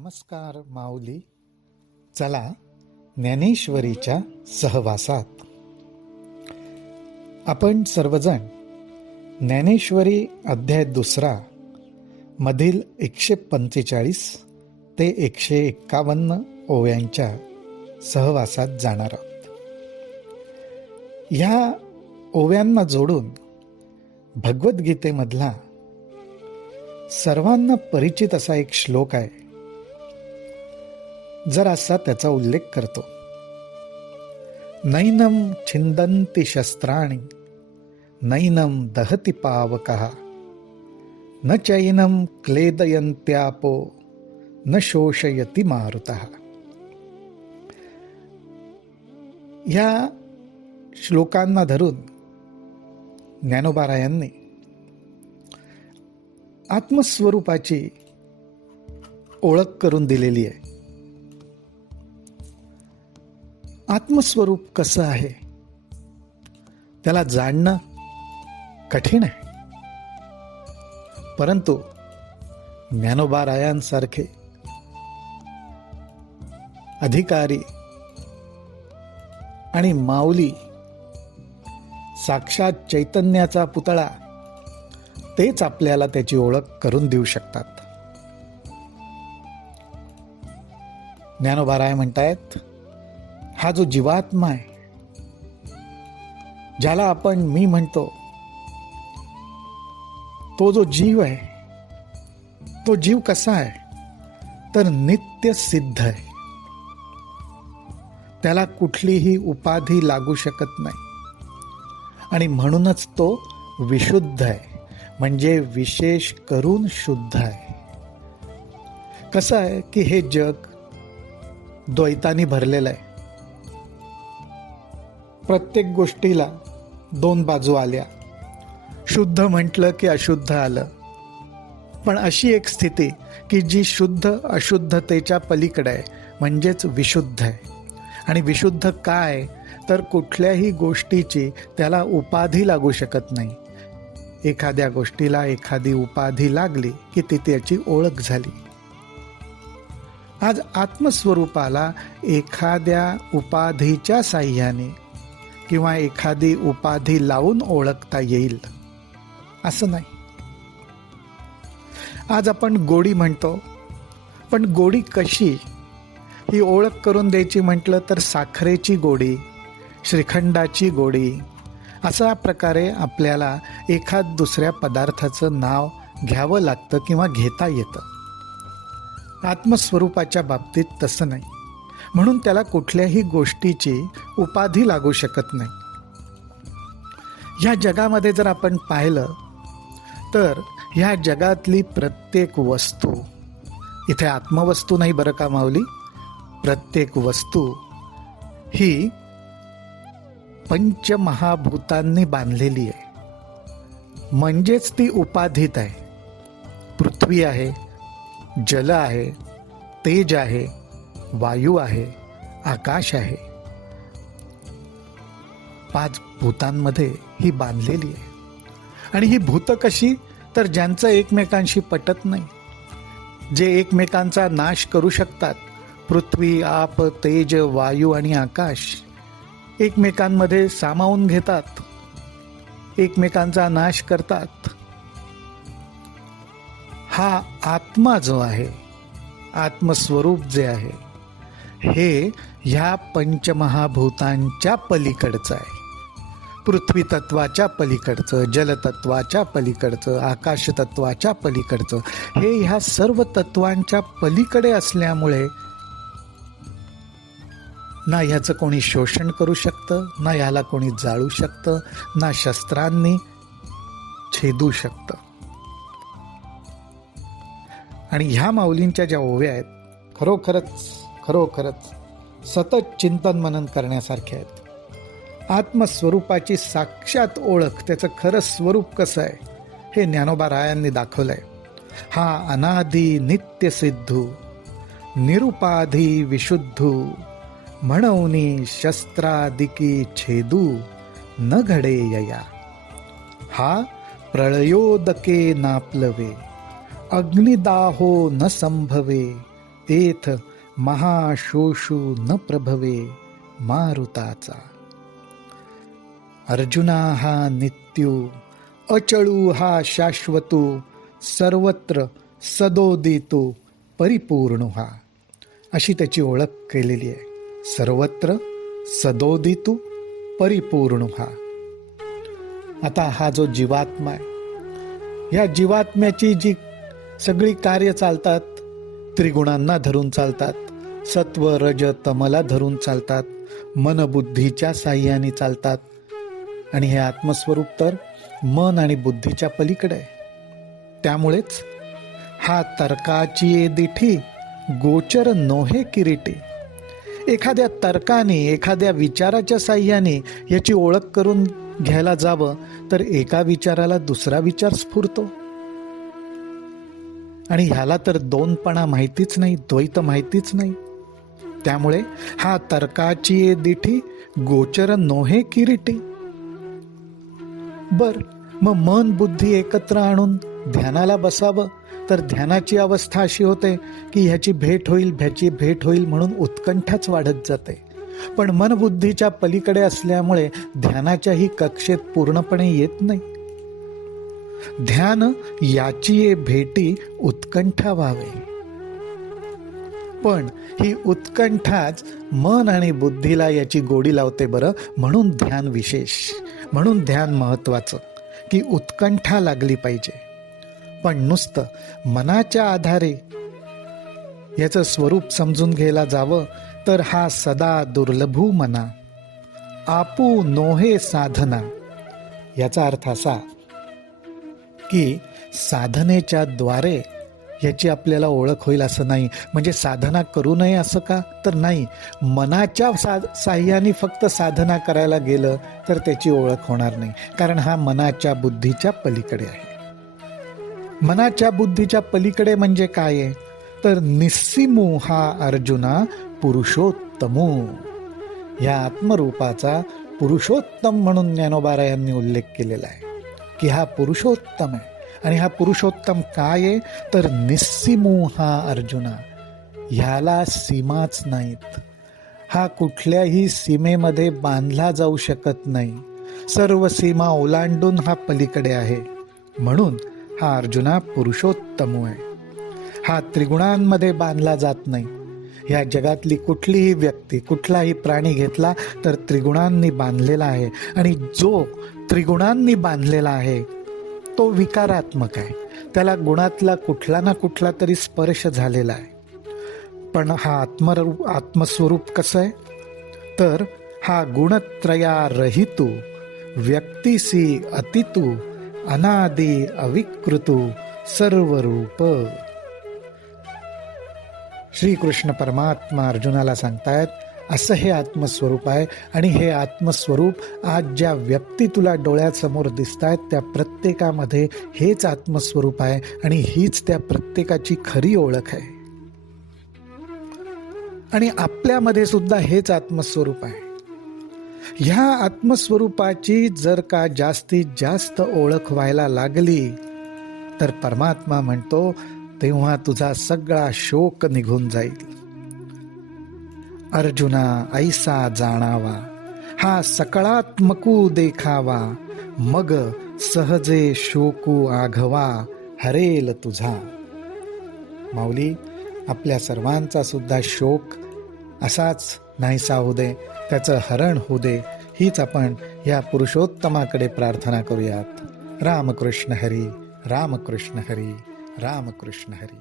नमस्कार माऊली. चला ज्ञानेश्वरीच्या सहवासात आपण सर्वजण ज्ञानेश्वरी अध्याय 2 मधील 145 ते 151 ओव्यांच्या सहवासात जाणार आहोत. ह्या ओव्यांना जोडून भगवद्गीतेमधला सर्वांना परिचित असा एक श्लोक आहे. जरासा त्याचा उल्लेख करतो. नैनम छिंदन्ति शस्त्राणि नैनम दहति पावकः न चैनम क्लेदयन्त्यापो न शोषयति मारुतः. ह्या श्लोकांना धरून ज्ञानोबारायांनी आत्मस्वरूपाची ओळख करून दिलेली आहे. आत्मस्वरूप कसं आहे त्याला जाणणं कठीण आहे, परंतु ज्ञानोबारायांसारखे अधिकारी आणि माऊली, साक्षात चैतन्याचा पुतळा, तेच आपल्याला त्याची ओळख करून देऊ शकतात. ज्ञानोबाराय म्हणतायत, हा जो जीवात्मा आहे, ज्याला आपण मी म्हणतो, तो जो जीव आहे, तो जीव कसा आहे तर नित्य सिद्ध आहे. त्याला कुठलीही उपाधी लागू शकत नाही आणि म्हणूनच तो विशुद्ध आहे, म्हणजे विशेष करून शुद्ध आहे. कसं आहे की हे जग द्वैतानी भरलेलं आहे. प्रत्येक गोष्टीला 2 बाजू आल्या. शुद्ध म्हटलं की अशुद्ध आलं. पण अशी एक स्थिती की जी शुद्ध अशुद्धतेच्या पलीकडे आहे, म्हणजेच विशुद्ध आहे. आणि विशुद्ध काय तर कुठल्याही गोष्टीची त्याला उपाधी लागू शकत नाही. एखाद्या गोष्टीला एखादी उपाधी लागली की ती त्याची ओळख झाली. आज आत्मस्वरूपाला एखाद्या उपाधीच्या साह्याने किंवा एखादी उपाधी लावून ओळखता येईल असं नाही. आज आपण गोडी म्हणतो, पण गोडी कशी ही ओळख करून द्यायची म्हटलं तर साखरेची गोडी, श्रीखंडाची गोडी, अशा प्रकारे आपल्याला एखाद दुसऱ्या पदार्थाचं नाव घ्यावं लागतं किंवा घेता येतं. आत्मस्वरूपाच्या बाबतीत तसं नाही. म्हणून त्याला कुठल्याही गोष्टीची उपाधी लागू शकत नाही. ह्या जगामध्ये जर आपण पाहिलं तर ह्या जगातली प्रत्येक वस्तू, इथे आत्मवस्तू नाही बरं का माऊली, प्रत्येक वस्तू ही पंचमहाभूतांनी बांधलेली आहे, म्हणजेच ती उपाधित आहे. पृथ्वी आहे, जल आहे, तेज आहे, वायू आहे, आकाश आहे. 5 भूतांमध्ये ही बांधलेली आहे. आणि ही भूत कशी तर ज्यांचं एकमेकांशी पटत नाही, जे एकमेकांचा नाश करू शकतात. पृथ्वी, आप, तेज, वायू आणि आकाश एकमेकांमध्ये सामावून घेतात, एकमेकांचा नाश करतात. हा आत्मा जो आहे, आत्मस्वरूप जे आहे, हे ह्या पंचमहाभूतांच्या पलीकडचं आहे. पृथ्वी तत्वाच्या पलीकडचं, जलतत्वाच्या पलीकडचं, आकाश तत्वाच्या पलीकडचं, हे ह्या सर्व तत्वांच्या पलीकडे असल्यामुळे ना ह्याचं कोणी शोषण करू शकतं, ना ह्याला कोणी जाळू शकतं, ना शस्त्रांनी छेदू शकतं. आणि ह्या माऊलींच्या ज्या ओव्या आहेत, खरोखरच सतत चिंतन मनन करण्यासारख्या आहेत. आत्मस्वरूपाची साक्षात ओळख, त्याचं खरं स्वरूप कसं आहे हे ज्ञानोबारायांनी दाखवलंय. हा अनादि नित्य सिद्धू निरुपाधी विशुद्धू म्हणूनी शस्त्रादिकी छेदू न घडे यया. हा प्रळयोदके नापलवे अग्निदाहो न संभवे तेथ महाशोषू न प्रभवे मारुताचा. अर्जुना हा नित्यू अचळू हा शाश्वतू सर्वत्र सदोदितू परिपूर्ण हा. अशी त्याची ओळख केलेली आहे. सर्वत्र सदोदितू परिपूर्ण हा. आता हा जो जीवात्मा आहे, या जीवात्म्याची जी सगळी कार्य चालतात त्रिगुणांना धरून चालतात, सत्व रज तमला धरून चालतात, मनबुद्धीच्या साह्याने चालतात. आणि हे आत्मस्वरूप तर मन आणि बुद्धीच्या पलीकडे आहे. त्यामुळेच हा तर्काची दिठी गोचर नोहे किरीटी. एखाद्या तर्काने एखाद्या विचाराच्या साह्याने याची ओळख करून घ्यायला जावं तर एका विचाराला दुसरा विचार स्फुरतो. आणि ह्याला तर दोनपणा माहितीच नाही, द्वैत माहितीच नाही. त्यामुळे हा तर्काची दिठी गोचर नोहे किरीटी. बर, मग मन बुद्धी एकत्र आणून ध्यानाला बसावं तर ध्यानाची अवस्था अशी होते की ह्याची भेट होईल म्हणून उत्कंठाच वाढत जाते. पण मनबुद्धीच्या पलीकडे असल्यामुळे ध्यानाच्याही कक्षेत पूर्णपणे येत नाही. ध्यान याची भेटी उत्कंठा व्हावे. पण ही उत्कंठाच मन आणि बुद्धीला याची गोडी लावते बरं. म्हणून ध्यान विशेष, म्हणून ध्यान महत्वाचं की उत्कंठा लागली पाहिजे. पण नुसतं मनाच्या आधारे याचं स्वरूप समजून घ्यायला जावं तर हा सदा दुर्लभू मना आपू नोहे साधना. याचा अर्थ असा की साधनेच्या द्वारे याची आपल्याला ओळख होईल असं नाही. म्हणजे साधना करू नये असं का? तर नाही, मनाच्या साह्याने फक्त साधना करायला गेलं तर त्याची ओळख होणार नाही. कारण हा मनाच्या बुद्धीच्या पलीकडे आहे. मनाच्या बुद्धीच्या पलीकडे म्हणजे काय आहे? तर निस्सिमू हा अर्जुना पुरुषोत्तमू. या आत्मरूपाचा पुरुषोत्तम म्हणून ज्ञानोबारायांनी उल्लेख केलेला आहे की हा पुरुषोत्तम आहे. आणि हा पुरुषोत्तम काय आहे? तर निस्सिमू हा अर्जुना. ह्याला सीमाच नाहीत. हा कुठल्याही सीमेमध्ये बांधला जाऊ शकत नाही. सर्व सीमा ओलांडून हा पलीकडे आहे. म्हणून हा अर्जुना पुरुषोत्तम आहे. हा त्रिगुणांमध्ये बांधला जात नाही. या जगातली कुठलीही व्यक्ती, कुठलाही प्राणी घेतला तर त्रिगुणांनी बांधलेला आहे. आणि जो त्रिगुणांनी बांधलेला आहे तो विकारात्मक आहे. त्याला गुणातला कुठला ना कुठला तरी स्पर्श झालेला आहे. पण हा आत्मस्वरूप कसं आहे? तर हा गुणत्रया रहितू व्यक्तिसी अतितू अनादि अविकृतू सर्वरूप. श्रीकृष्ण परमात्मा अर्जुनाला सांगतायत असं हे आत्मस्वरूप आहे. आणि हे आत्मस्वरूप आज ज्या व्यक्ती तुला डोळ्यासमोर दिसत आहेत त्या प्रत्येकामध्ये हेच आत्मस्वरूप आहे. आणि हीच त्या प्रत्येकाची खरी ओळख आहे. आणि आपल्यामध्ये सुद्धा हेच आत्मस्वरूप आहे. ह्या आत्मस्वरूपाची जर का जास्तीत जास्त ओळख व्हायला लागली तर परमात्मा म्हणतो तेव्हा तुझा सगळा शोक निघून जाईल. अर्जुना ऐसा जाणावा हा सकळात्मकू देखावा मग सहजे शोकू आघवा हरेल तुझा. माऊली, आपल्या सर्वांचा सुद्धा शोक असाच नाहीसा होऊ दे, त्याचं हरण होऊ दे, हीच आपण या पुरुषोत्तमाकडे प्रार्थना करूयात. रामकृष्ण हरी, रामकृष्ण हरी, रामकृष्ण हरी.